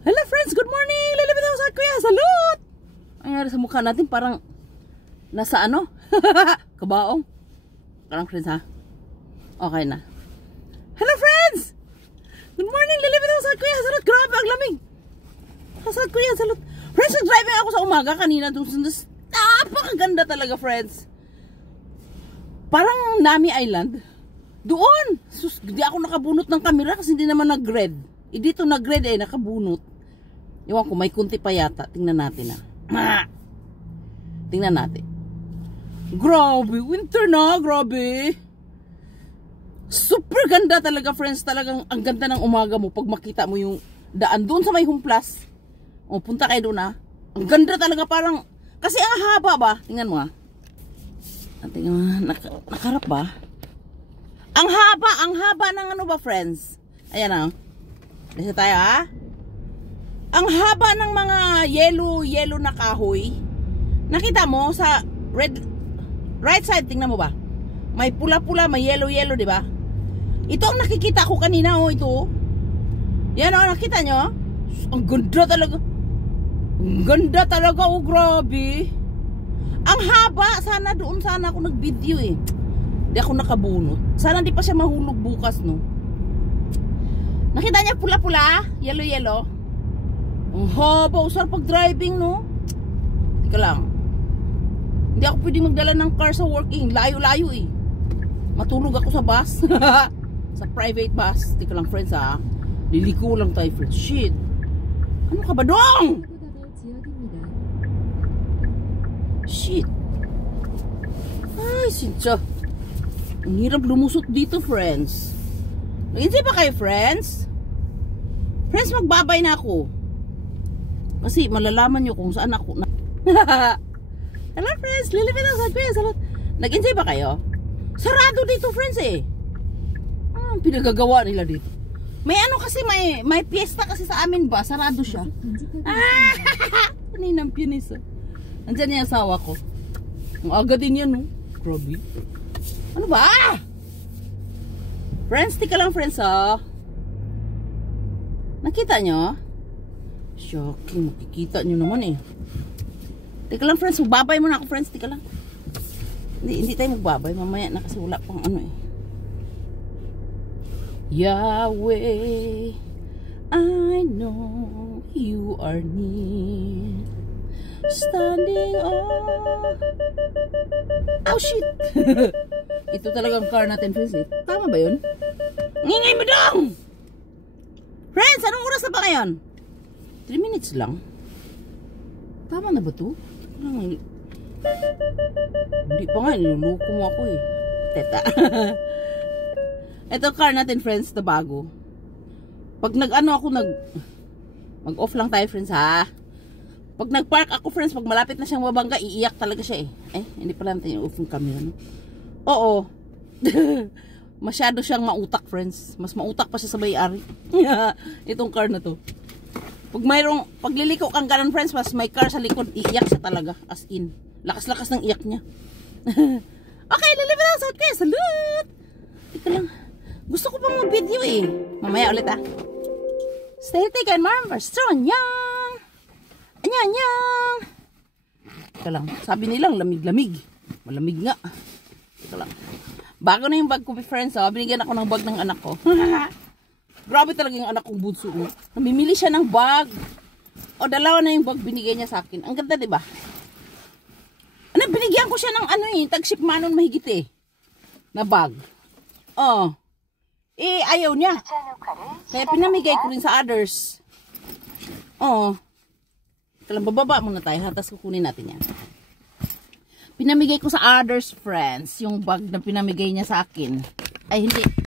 Hello friends, good morning! Lilipit ako sa kuya, salute! Ang nangyari sa mukha natin parang nasa ano? Kabaong. Parang friends ha? Okay na. Hello friends! Good morning! Lilipit ako sa kuya, salute! Grabe, ang lamig! Sa kuya, salute! Friends, nag-driving ako sa umaga kanina. Napakaganda talaga friends. Parang Nami Island. Doon! Sus, di ako nakabunot ng camera kasi hindi naman nag-red. Dito nag-red nakabunot. Iwan ko, may kunti pa yata. Tingnan natin Tingnan natin. Grabe, winter na, grabe. Super ganda talaga, friends. Talagang ang ganda ng umaga mo pag makita mo yung daan doon sa may Humplas. O, punta kayo doon Ang ganda talaga, parang, kasi ang haba ba? Tingnan mo Tingnan mo, nakarap ba? Ang haba ng ano ba, friends? Ayan Dito tayo Ang haba ng mga yellow na kahoy. Nakita mo sa right side, tingnan mo ba? May pula-pula, may yellow, di ba? Ito ang nakikita ko kanina ito. Yan nakita nyo? Ang ganda talaga. Ang ganda talaga, grabe. Ang haba, doon sana ako nag-video Hindi ako nakabunot. Sana di pa siya mahulog bukas, no? Nakita niya pula-pula, yellow. Ang haba, usar pag driving, no? Tika lang. Hindi ako pwede magdala ng car sa working. Layo-layo Matulog ako sa bus. Sa private bus. Tika lang, friends, Liliko lang tayo, friends. Shit. Ano ka ba, dong? Shit. Ay, sincha. Ang hirap lumusot dito, friends. Nag-insay pa kayo, friends? Friends, magbabay na ako. Kasi malalaman nyo kung saan ako Hello friends, lilipit ako sa kuya, salute. Nag-insay ba kayo? Sarado dito, friends Ang pinagagawa nila dito. May kasi may piyesta kasi sa amin ba? Sarado siya. Kaninang pinis Andyan yung asawa ko. Ang aga din yan, no? Grabe. Ano ba? Friends, tika lang, friends, Nakita nyo? Shocking, makikita nyo naman Teka lang, friends, magbabay muna ako, friends. Teka lang. Hindi tayo magbabay. Mamaya na kasi wala pang Yahweh, I know you are near. Standing on. Oh, shit. Ito talagang car natin, friends. Tama ba yun? Ngingay mo dong! Friends, anong oras na ba ngayon? 3 minutes lang. Tama na ba ito? Hindi pa nga, niluluko mo ako Teta. Ito car natin, friends, na bago. Pag mag-off lang tayo, friends, Pag nag-park ako, friends, pag malapit na siyang mabangga, iiyak talaga siya hindi pala natin yung off yung camera, no? Oo. Masyado siyang mautak, friends. Mas mautak pa siya sa may-ari. Itong car na to. Pag liliko kang ganun, friends, mas may car sa likod, iiyak siya talaga. As in. Lakas-lakas ng iyak niya. Okay, lilipit ako sa kuya. Salute! Tika lang. Gusto ko pang mag-video Mamaya ulit Stay taken, marmar. Anyang! Anyang! Tika lang. Sabi nilang lamig-lamig. Malamig nga. Tika lang. Bago na yung bag ko, friends. Binigyan ako ng bag ng anak ko. Grabe talaga yung anak kong bunso. Namimili siya ng bag. Dalawa na yung bag binigay niya sa akin. Ang ganda, diba? Binigyan ko siya ng tag-ship manon mahigit na bag. Ayaw niya. Kaya pinamigay ko rin sa others. Talang bababa muna tayo. Tapos kukunin natin yan. Pinamigay ko sa others, friends. Yung bag na pinamigay niya sa akin. Ay, hindi.